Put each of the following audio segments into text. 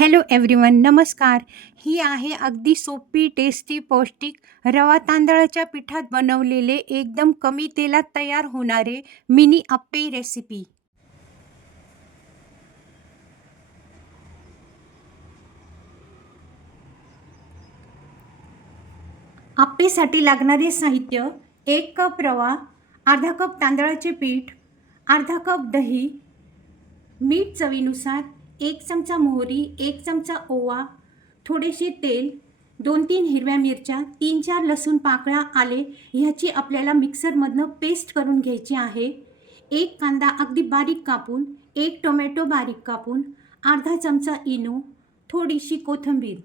Hello everyone, नमस्कार. ही आहे अगदी सोपी, टेस्टी, पौष्टिक रवा तांदळाच्या पिठात बनवलेले एकदम कमी तेलात तयार होणारे मिनी अप्पे रेसिपी. अप्पेसाठी लागणारे साहित्य: 1 कप रवा, अर्धा कप तांदळाचे पीठ, अर्धा कप दही, मीठ चवीनुसार, 1 चमचा मोहरी, 1 चमचा ओवा, थोडेसे तेल, 2-3 हिरव्या मिरच्या, 3-4 लसूण पाकळ्या, आले ह्याची आपल्याला मिक्सरमधनं पेस्ट करून घ्यायची आहे. 1 कांदा अगदी बारीक कापून, 1 टोमॅटो बारीक कापून, अर्धा चमचा इनो, थोडीशी कोथिंबीर.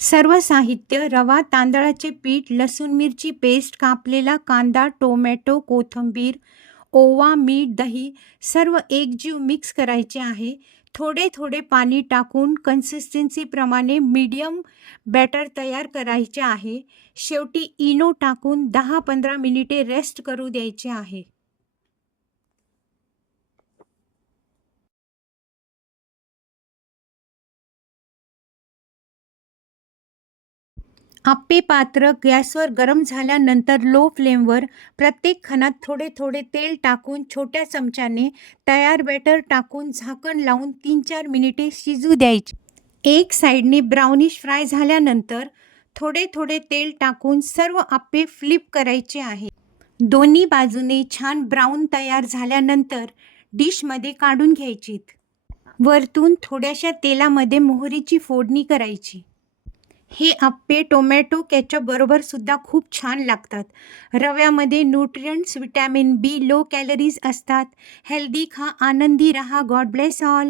सर्व साहित्य: रवा, तांदळाचे पीठ, लसूण मिरची पेस्ट, कापलेला कांदा, टोमॅटो, कोथिंबीर, ओवा, मीठ, दही सर्व एकजीव मिक्स करायचे आहे. थोडे थोडे पाणी टाकून कन्सिस्टन्सीप्रमाणे मीडियम बॅटर तयार करायचे आहे. शेवटी इनो टाकून 10-15 मिनिटे रेस्ट करू द्यायचे आहे. अप्पे पात्र गॅसवर गरम झाल्यानंतर लो फ्लेमवर प्रत्येक खणात थोडे थोडे तेल टाकून छोट्या चमच्याने तयार बॅटर टाकून झाकण लावून 3-4 मिनिटे शिजू द्यायचे. एक साईडने ब्राउनिश फ्राय झाल्यानंतर थोडे थोडे तेल टाकून सर्व अप्पे फ्लिप करायचे आहे. दोन्ही बाजूने छान ब्राऊन तयार झाल्यानंतर डिशमध्ये काढून घ्यायचीत. वरतून थोड्याशा तेलामध्ये मोहरीची फोडणी करायची. हे अप्पे टोमॅटो केचप बरोबर सुद्धा खूप छान लागतात. रव्यामध्ये न्यूट्रिएंट्स, व्हिटॅमिन बी, लो कॅलरीज असतात. हेल्दी खा, आनंदी रहा. God bless all.